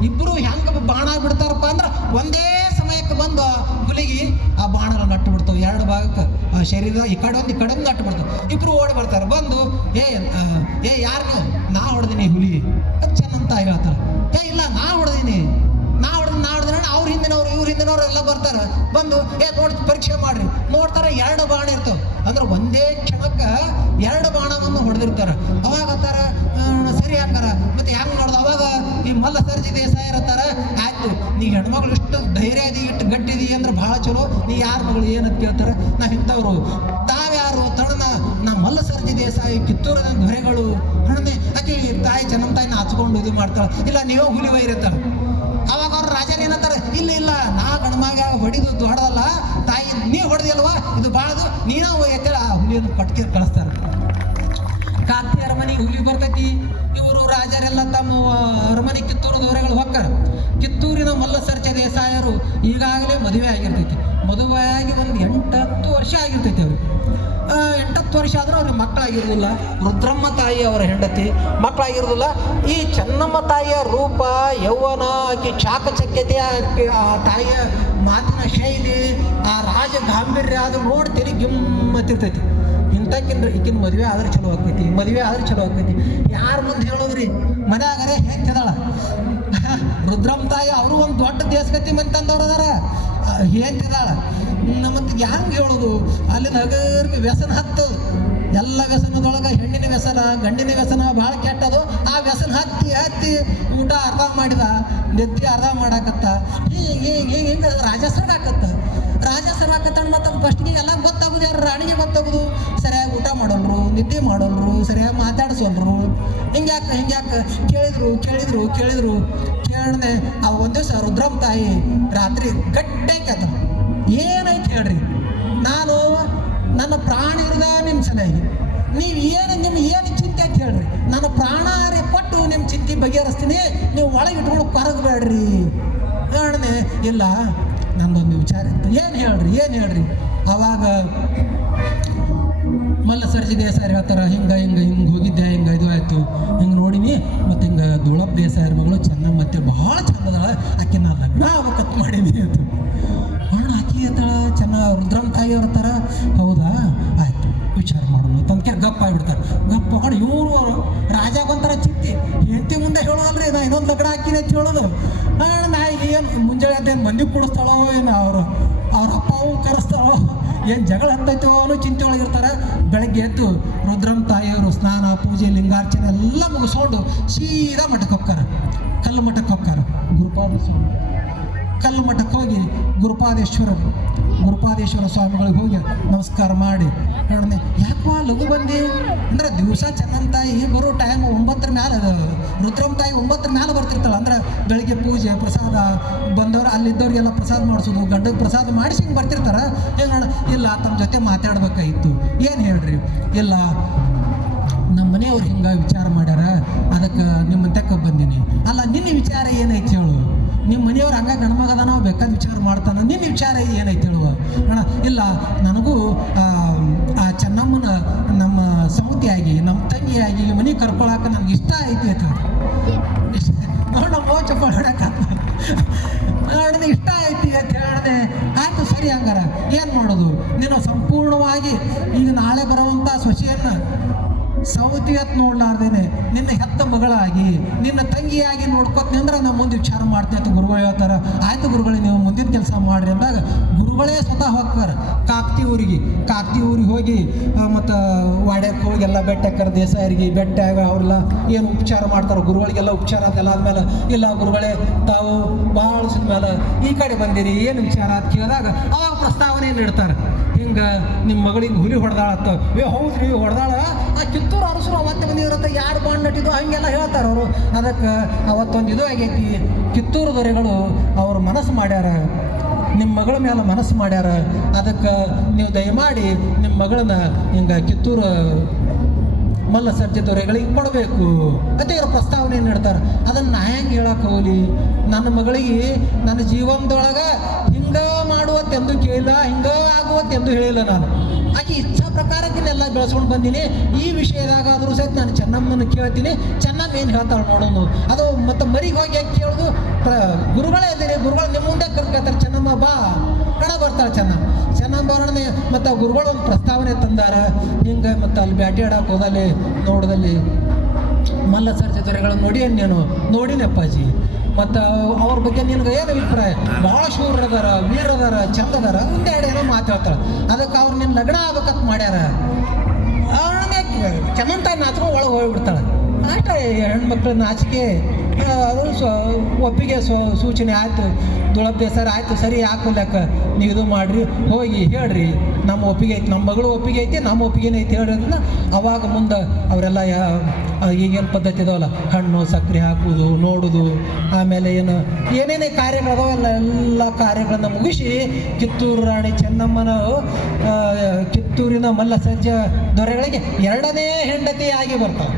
ಇಬ್ಬರು ಹೆಂಗೆ ಬಾಣ ಬಿಡ್ತಾರಪ್ಪ ಅಂದ್ರೆ ಒಂದೇ ಸಮಯಕ್ಕೆ ಬಂದು ಹುಲಿಗೆ ಆ ಬಾಣಗಳು ನಟ್ಟು ಬಿಡ್ತಾವೆ. 2 ಭಾಗಕ್ಕೆ ಶರೀರ ಈ ಕಡೆ ಒಂದು ನಟ್ಟು ಬಿಡ್ತಾವೆ. ಇಬ್ರು ಓಡಿ ಬರ್ತಾರೆ. ಬಂದು ಯಾರು ನಾ ಹೊಡೆದೀನಿ ಹುಲಿ ಅದು ಚೆನ್ನಮ್ಮ ತಾಯಿ ಹೇಳ್ತಾರೆ. ಇಲ್ಲ ನಾ ಹೊಡೆದೀನಿ ಅವ್ರ ಹಿಂದಿನವ್ರು ಇವ್ರ ಹಿಂದಿನವ್ರು ಎಲ್ಲ ಬರ್ತಾರೆ. ಬಂದು ನೋಡಿ ಪರೀಕ್ಷೆ ಮಾಡ್ರಿ, ನೋಡ್ತಾರೆ 2 ಬಾಣ ಇರ್ತವೆ. ಅಂದ್ರೆ ಒಂದೇ ಕ್ಷಣಕ್ಕೆ 2 ಬಾಣವನ್ನು ಹೊಡೆದಿರ್ತಾರೆ. ಅವಾಗ ಅಂತಾರೆ ಸರಿ ಹಂಗಾರ ಮತ್ತೆ ಹೆಂಗೆ ನೋಡ್ದು. ಅವಾಗ ಈ ಮಲ್ಲಸರ್ಜಿ ದೇಸಾಯಿ ಇರ್ತಾರೆ, ಆಯ್ತು ನೀ ಹೆಣ್ಮಕ್ಳು ಇಷ್ಟು ಧೈರ್ಯ ಇಟ್ಟು ಗಟ್ಟಿದಿ ಅಂದ್ರೆ ಭಾಳ ಚಲೋ, ನೀ ಯಾರ ಮಗಳು ಏನಂತ ಕೇಳ್ತಾರೆ. ನಾವು ಇಂಥವ್ರು ತಾವ್ಯಾರು ತಡನ ನಾ ಮಲ್ಲ ಸರ್ಜಿ ದೇಸಾಯಿ ಕಿತ್ತೂರದ ದೊರೆಗಳು ಹಣ್ಣೆ ಆಕೆ ತಾಯಿ ಚೆನ್ನಮ್ಮ ತಾಯಿನ ಹಚ್ಕೊಂಡು ಇದು ಮಾಡ್ತಾಳೆ. ಇಲ್ಲ ನೀವೇ ಹುಲಿ ಬೈರಿರ್ತಾರೆ. ಅವಾಗ ಅವ್ರು ರಾಜನ ಏನಂತಾರೆ, ಇಲ್ಲ ಇಲ್ಲ ನಾ ಗಣಮಾಗ ಹೊಡಿದು ಹೊಡೆದಲ್ಲ ತಾಯಿ, ನೀ ಹೊಡೆದಿಲ್ವಾ ಇದು ಬಾಳದು ನೀನಾ ಎತ್ತೇಳ ಆ ಹುಲಿಯನ್ನು ಪಟ್ಕೆ ಕಳಿಸ್ತಾರೆ. ಕಾಂತಿ ಅರಮನೆಗೆ ಹುಲಿ ಬರ್ತೈತಿ. ಇವರು ರಾಜರೆಲ್ಲ ತಮ್ಮ ಅರಮನೆ ಕಿತ್ತೂರು ದೊರೆಗಳು ಹೊಕ್ಕಾರ. ಕಿತ್ತೂರಿನ ಮಲ್ಲ ಸರ್ಜ ದೇಸಾಯರು ಈಗಾಗಲೇ ಮದುವೆ ಆಗಿರ್ತೈತಿ. ಮದುವೆಯಾಗಿ ಒಂದು 8-10 ವರ್ಷ ಆಗಿರ್ತೈತಿ ಅವ್ರಿಗೆ. 8-10 ವರ್ಷ ಆದರೂ ಅವ್ರಿಗೆ ಮಕ್ಕಳಾಗಿರೋದಿಲ್ಲ. ರುದ್ರಮ್ಮ ತಾಯಿ ಅವರ ಹೆಂಡತಿ ಮಕ್ಕಳಾಗಿರೋದಿಲ್ಲ. ಈ ಚೆನ್ನಮ್ಮ ತಾಯಿಯ ರೂಪ, ಯೌವನ, ಆಕೆ ಚಾಕಚಕ್ಯತೆ, ಆ ತಾಯಿಯ ಮಾತಿನ ಶೈಲಿ, ಆ ರಾಜ ಗಾಂಭೀರ್ಯ ಅದು ನೋಡ್ತೀರಿ ಗಿಮ್ಮತ್ತಿರ್ತೈತಿ. ಈಕಿನ ಮದುವೆ ಆದ್ರೆ ಚಲೋ ಆಗ್ತೈತಿ, ಮದುವೆ ಆದ್ರೆ ಚಲೋ ಆಗ್ತೈತಿ. ಯಾರ ಮುಂದೆ ಹೇಳೋದ್ರಿ? ಮನ್ಯಾಗರೆ ಹೇಳ್ತಿದಾಳ ರುದ್ರಮ್ಮ ತಾಯಿ. ಅವರು ಒಂದು ದೊಡ್ಡ ದೇಶಗತಿ ಮಂದಿ ತಂದವ್ರು ಅದಾರ. ಹೇಳ್ತಿದಾಳ ಮತ್ತೆ ಹೆಂಗೆ ಹೇಳೋದು? ಅಲ್ಲಿ ನಗರ್ಗೆ ವ್ಯಸನ ಹತ್ತದು. ಎಲ್ಲ ವ್ಯಸನದೊಳಗೆ ಹೆಣ್ಣಿನ ವ್ಯಸನ, ಗಂಡಿನ ವ್ಯಸನ ಭಾಳ ಕೆಟ್ಟದು. ಆ ವ್ಯಸನ ಹತ್ತಿ ಊಟ ಅರ್ಧ ಮಾಡಿದ, ನಿದ್ದೆ ಅರ್ಧ ಮಾಡಾಕತ್ತ, ಹಿಂಗೆ ರಾಜಸರ ಆಕತ್ತ. ಮತ್ತು ಅದು ಫಸ್ಟ್ಗೆ ಎಲ್ಲ ಗೊತ್ತಾಗೋದು ಯಾರು? ರಾಣಿಗೆ ಗೊತ್ತಾಗೋದು. ಸರಿಯಾಗಿ ಊಟ ಮಾಡೋಲ್ರು, ನಿದ್ದೆ ಮಾಡೋಲ್ರು, ಸರಿಯಾಗಿ ಮಾತಾಡಿಸೋಲ್ರು. ಹಿಂಗ್ಯಾಕೆ ಕೇಳಿದ್ರು ಕೇಳನೆ. ಆ ಒಂದು ದಿವಸ ರುದ್ರಮ್ಮ ತಾಯಿ ರಾತ್ರಿ ಗಟ್ಟಿ ಕೇಳ್ತ, ಏನಾಯ್ತು ಹೇಳ್ರಿ? ನಾನು ನನ್ನ ಪ್ರಾಣ ಇರದ ನಿಮ್ಮ ಸಲಹೆ, ನೀವು ನಿಮ್ಗೆ ಏನು ಚಿಂತೆ ಅಂತ ಹೇಳ್ರಿ. ನನ್ನ ಪ್ರಾಣಾರೆ ಕೊಟ್ಟು ನಿಮ್ಮ ಚಿಂತೆ ಬಗೆಹರಿಸ್ತೀನಿ, ನೀವು ಒಳಗೆ ಇಟ್ಕೊಂಡು ಕರಗಬೇಡ್ರಿ ಹೇಳನೆ. ಇಲ್ಲ ನಂದೊಂದು ವಿಚಾರ ಇತ್ತು, ಏನು ಹೇಳ್ರಿ? ಆವಾಗ ಮಲ್ಲ ಸರ್ಜಿ ದೇಸಾಯಿ ಹೇಳ್ತಾರೆ, ಹಿಂಗೆ ಹೋಗಿದ್ದೆ, ಹಿಂಗೆ ಇದು ಆಯಿತು, ಹಿಂಗೆ ನೋಡಿನಿ. ಮತ್ತು ಹಿಂಗೆ ದುಳಪ್ಪ ದೇಸಾಯರ ಮಗಳು ಚೆನ್ನಮ್ಮ ಮತ್ತೆ ಭಾಳ ಚಂದದಾಳ, ಆಕೆ ನಾ ಲಗ್ನ ಆಗ್ಬೇಕತ್ ಮಾಡೀನಿ ಅಂತ. ಅಣ್ಣ ಆಕೆ ಹೇಳ್ತಾಳ, ರುದ್ರಮ್ಮ ತಾಯಿ ಅವ್ರ ಥರ. ಹೌದಾ, ಆಯಿತು ವಿಚಾರ ಮಾಡೋಣ ತಂದ್ಕೆ ಗಪ್ಪ ಆಗಿಬಿಡ್ತಾರೆ. ಗಪ್ಪ ಹಾಕೊಂಡು ಇವರು ರಾಜಾಗೊಂಥರ ಚಿಂತೆ. ಹೆಂಡತಿ ಮುಂದೆ ಹೇಳೋಲ್ರಿ, ನಾ ಇನ್ನೊಂದು ಲಗ್ನ ಹಾಕಿನಿ ಅಂತ ಹೇಳೋದು. ನಾ ಏನು ಮುಂಜಾನೆ ಅದೇನು ಮಂದಿ ಕುಡಿಸ್ತಾಳೋ ಏನು, ಅವ್ರ ಅಪ್ಪ ಅವು ಕರೆಸ್ತಾಳೋ, ಏನು ಜಗಳ ಹತ್ತೈತೋ ಅನ್ನೋ ಚಿಂತೆ ಒಳಗಿರ್ತಾರೆ. ಬೆಳಗ್ಗೆ ಎದ್ದು ರುದ್ರಮ್ಮ ತಾಯಿಯವರು ಸ್ನಾನ, ಪೂಜೆ, ಲಿಂಗಾರ್ಚನೆ ಎಲ್ಲ ಮುಗಿಸ್ಕೊಂಡು ಸೀದಾ ಮಠಕ್ಕೆ ಹೋಗ್ತಾರೆ. ಕಲ್ಲು ಮಠಕ್ಕೆ ಹೋಗ್ತಾರೆ. ಕಲ್ಲು ಮಠಕ್ಕೆ ಹೋಗಿ ಗುರುಪಾದೇಶ್ವರ ಸ್ವಾಮಿಗಳಿಗೆ ಹೋಗಿ ನಮಸ್ಕಾರ ಮಾಡಿ ನೋಡನೆ, ಯಾಕೋ ಲಘು ಬಂದು ಅಂದ್ರೆ ದಿವಸ ಚೆನ್ನಮ್ಮ ತಾಯಿ ಬರೋ ಟೈಮ್ 9 ಮೇಲೆ, ರುದ್ರಮ್ಮ ತಾಯಿ 9 ಮೇಲೆ ಬರ್ತಿರ್ತಾಳೆ. ಅಂದ್ರೆ ಬೆಳಿಗ್ಗೆ ಪೂಜೆ, ಪ್ರಸಾದ, ಬಂದವರು ಅಲ್ಲಿದ್ದವ್ರಿಗೆಲ್ಲ ಪ್ರಸಾದ ಮಾಡಿಸೋದು, ಗಂಡಗೆ ಪ್ರಸಾದ ಮಾಡಿಸಿ ಹಿಂಗೆ ಬರ್ತಿರ್ತಾರೆ. ಹೆಂಗೆ ನೋಡ, ಇಲ್ಲ ತಮ್ಮ ಜೊತೆ ಮಾತಾಡ್ಬೇಕಾಗಿತ್ತು. ಏನು ಹೇಳ್ರಿ? ಇಲ್ಲ ನಮ್ಮ ಮನೆಯವ್ರು ಹಿಂಗೆ ವಿಚಾರ ಮಾಡ್ಯಾರ, ಅದಕ್ಕೆ ನಿಮ್ಮ ತಕ್ಕ ಬಂದೀನಿ. ಅಲ್ಲ ನಿನ್ನ ವಿಚಾರ ಏನೈತಿ ಹೇಳು? ನಿಮ್ಮ ಮನೆಯವ್ರು ಹಂಗೆ ಗಣಮಗದ ನಾವು ಬೇಕಾದ ವಿಚಾರ ಮಾಡ್ತಾನೆ, ನಿನ್ನ ವಿಚಾರ ಏನೈತಿ ಹೇಳುವ? ಅಣ್ಣ ಇಲ್ಲ, ನನಗೂ ಆ ಚೆನ್ನಮ್ಮನ ನಮ್ಮ ಸೌತಿಯಾಗಿ, ನಮ್ಮ ತಂಗಿಯಾಗಿ ಮನೆಗೆ ಕರ್ಕೊಳಕ್ಕೆ ನನಗೆ ಇಷ್ಟ ಐತಿ ಅಂತ ನೋಡ ಚಪ್ಪಾಳೆ ಹೊಡಕತ್ತ ನೋಡಿದೆ, ಇಷ್ಟ ಐತಿ ಅಂತ ಹೇಳಿದೆ. ಆಯ್ತು ಸರಿ, ಹಂಗಾರ ಏನು ಮಾಡೋದು? ನೀನು ಸಂಪೂರ್ಣವಾಗಿ ಈಗ ನಾಳೆ ಬರುವಂಥ ಸೊಸೆಯನ್ನು ಸೌತಿ ಹತ್ತು ನೋಡ್ಲಾರ್ದೇನೆ ನಿನ್ನ ಹೆತ್ತ ಮಗಳಾಗಿ, ನಿನ್ನ ತಂಗಿಯಾಗಿ ನೋಡ್ಕೊತೀನಿ ಅಂದ್ರೆ ನಾವು ಮುಂದೆ ವಿಚಾರ ಮಾಡ್ತೀನಿ ಅಂತ ಗುರುಗಳು ಹೇಳ್ತಾರೆ. ಆಯ್ತು ಗುರುಗಳೇ, ನೀವು ಮುಂದಿನ ಕೆಲಸ ಮಾಡ್ರಿ ಅಂದಾಗ ಗುರುಗಳೇ ಸ್ವತಃ ಹೋಗ್ತಾರೆ ಕಾಕ್ತಿ ಊರಿಗೆ ಹೋಗಿ ಮತ್ತು ವಾಡ್ಯಕ್ಕೆ ಹೋಗಿ ಎಲ್ಲ ಬೆಟ್ಟಕ್ಕರ ದೇಸಾಯರಿಗೆ ಬೆಟ್ಟಾಗ ಅವ್ರೆಲ್ಲ ಏನು ಉಪಚಾರ ಮಾಡ್ತಾರೆ. ಗುರುಗಳಿಗೆಲ್ಲ ಉಪಚಾರ ಅದೆಲ್ಲ ಆದ್ಮೇಲೆ, ಇಲ್ಲ ಗುರುಗಳೇ ತಾವು ಭಾಳ ಮೇಲೆ ಈ ಕಡೆ ಬಂದಿರಿ, ಏನು ವಿಚಾರ ಅಂತ ಕೇಳಿದಾಗ ಅವಾಗ ಪ್ರಸ್ತಾವನೆ ನೀಡ್ತಾರೆ. ಹಿಂಗೆ ನಿಮ್ಮ ಮಗಳಿಗೆ ಹುಲಿ ಹೊಡೆದಾಳತ್ತ. ಹೌದ್ರಿ ಹೊಡೆದಾಳ, ಆ ಕಿತ್ತೂರು ಅರಸರು ಅವತ್ತು ಬಂದಿದ್ರಂತ, ಯಾರು ಬಾಂಡ್ ನಟಿದ್ದು ಹಂಗೆಲ್ಲ ಹೇಳ್ತಾರೆ ಅವರು. ಅದಕ್ಕೆ ಅವತ್ತೊಂದು ಇದು ಆಗೈತಿ, ಕಿತ್ತೂರು ದೊರೆಗಳು ಅವ್ರು ಮನಸ್ಸು ಮಾಡ್ಯಾರ, ನಿಮ್ಮ ಮಗಳ ಮೇಲೆ ಮನಸ್ಸು ಮಾಡ್ಯಾರ. ಅದಕ್ಕೆ ನೀವು ದಯಮಾಡಿ ನಿಮ್ಮ ಮಗಳನ್ನ ಹಿಂಗೆ ಕಿತ್ತೂರು ಮಲ್ಲ ಸರ್ಜಿ ದೊರೆಗಳಿಗೆ ಕೊಡಬೇಕು ಅಂತ ಇವರು ಪ್ರಸ್ತಾವನೆ ನೀಡ್ತಾರೆ. ಅದನ್ನು ನಾ ಹೆಂಗೆ ಹೇಳಕ್ಕೆ ಹೋಗಲಿ? ನನ್ನ ಮಗಳಿಗೆ ನನ್ನ ಜೀವನದೊಳಗೆ ಹಿಂಗೆ ಮಾಡುವತ್ತೆಂದು ಕೇಳಿಲ್ಲ, ಹಿಂಗೆ ಆಗುವತ್ತೆಂದು ಹೇಳಿಲ್ಲ. ನಾನು ಆಕೆ ಇಚ್ಛಾ ಪ್ರಕಾರಕ್ಕೆಲ್ಲ ಬೆಳೆಸ್ಕೊಂಡು ಬಂದೀನಿ. ಈ ವಿಷಯದಾಗ ಆದರೂ ಸಹಿತ ನಾನು ಚೆನ್ನಮ್ಮನ ಕೇಳ್ತೀನಿ, ಚೆನ್ನಮ್ಮ ಏನು ಹೇಳ್ತಾಳೆ ನೋಡೋನು. ಅದು ಮತ್ತು ಮರಿಗೆ ಹೋಗಿ ಯಾಕೆ ಕೇಳೋದು? ಗುರುಗಳೇ ಇದ್ದೀನಿ, ಗುರುಗಳು ನಿಮ್ಮ ಮುಂದೆ ಕರ್ಕೊಳ್ತಾರೆ, ಚೆನ್ನಮ್ಮ ಬಾ ಕಣ ಬರ್ತಾಳೆ ಚೆನ್ನಮ್ಮ ಬರೋಣ. ಮತ್ತು ಗುರುಗಳು ಒಂದು ಪ್ರಸ್ತಾವನೆ ತಂದಾರ ಹಿಂಗೆ. ಮತ್ತು ಅಲ್ಲಿ ಬ್ಯಾಟಿ ಆಡಕ್ಕೆ ಹೋದಲ್ಲಿ ನೋಡೋದಲ್ಲಿ ಮಲ್ಲ ಸರ್ಜಿ ದೊರೆಗಳನ್ನು ನೀನು ನೋಡಿನಿ ಅಪ್ಪಾಜಿ. ಮತ್ತು ಅವ್ರ ಬಗ್ಗೆ ನಿನ್ಗೆ ಏನು ಅಭಿಪ್ರಾಯ? ಭಾಳ ಶೂರದಾರ, ವೀರದಾರ, ಚಂದದಾರ, ಒಂದೆರಡು ಏನೋ ಮಾತಾಡ್ತಾಳೆ. ಅದಕ್ಕೆ ಅವ್ರು ನಿನ್ನ ಲಗ್ನ ಆಗ್ಬೇಕಂತ ಮಾಡ್ಯಾರ. ಚೆನ್ನಮ್ಮ ತಾಯಿ ನಾಚ್ಕೊಂಡು ಒಳಗೆ ಹೋಗ್ಬಿಡ್ತಾಳೆ. ಅಷ್ಟೇ ಹೆಣ್ಮಕ್ಳ ನಾಚಿಕೆ ಅದು ಒಪ್ಪಿಗೆ ಸೂಚನೆ ಆಯಿತು. ದುಳಪ್ದೆ ಸರ್ ಆಯಿತು ಸರಿ ಹಾಕೋಲ್ಯಾಕ ನೀವು ಇದು ಮಾಡಿರಿ ಹೋಗಿ ಹೇಳ್ರಿ ನಮ್ಮ ಒಪ್ಪಿಗೆ ಐತಿ, ನಮ್ಮ ಮಗಳು ಒಪ್ಪಿಗೆ ಐತಿ, ನಮ್ಮ ಒಪ್ಪಿಗೆನೇ ಐತಿ ಹೇಳ್ರಿ ಅದನ್ನ. ಅವಾಗ ಮುಂದೆ ಅವರೆಲ್ಲ ಈಗೇನು ಪದ್ಧತಿ ಇದಾವಲ್ಲ, ಹಣ್ಣು ಸಕ್ಕರೆ ಹಾಕುವುದು ನೋಡುವುದು, ಆಮೇಲೆ ಏನೇನೇ ಕಾರ್ಯಗಳದಾವಲ್ಲ ಎಲ್ಲ ಕಾರ್ಯಗಳನ್ನು ಮುಗಿಸಿ ಕಿತ್ತೂರು ರಾಣಿ ಚೆನ್ನಮ್ಮನ ಕಿತ್ತೂರಿನ ಮಲ್ಲ ಸಜ್ಜ ದೊರೆಗಳಿಗೆ ಎರಡನೇ ಹೆಂಡತಿಯಾಗಿ ಬರ್ತಾವೆ.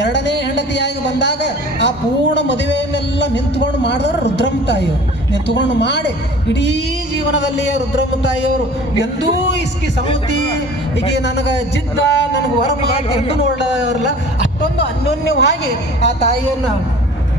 ಎರಡನೇ ಹೆಂಡತಿಯಾಗಿ ಬಂದಾಗ ಆ ಪೂರ್ಣ ಮದುವೆಯನ್ನೆಲ್ಲ ನಿಂತ್ಕೊಂಡು ಮಾಡಿದವರು ರುದ್ರಮ್ಮ ತಾಯಿಯವರು. ನಿಂತ್ಕೊಂಡು ಮಾಡಿ ಇಡೀ ಜೀವನದಲ್ಲಿಯೇ ರುದ್ರಮ್ಮ ತಾಯಿಯವರು ಎಂದೂ ಇಸ್ಕಿ ಸಮೃದ್ಧಿ ಈಗ ನನಗೆ ಜಿದ್ದ ನನಗೆ ವರಮ ಎಂದು ನೋಡೋರಲ್ಲ, ಅಷ್ಟೊಂದು ಅನ್ಯೋನ್ಯವಾಗಿ ಆ ತಾಯಿಯನ್ನು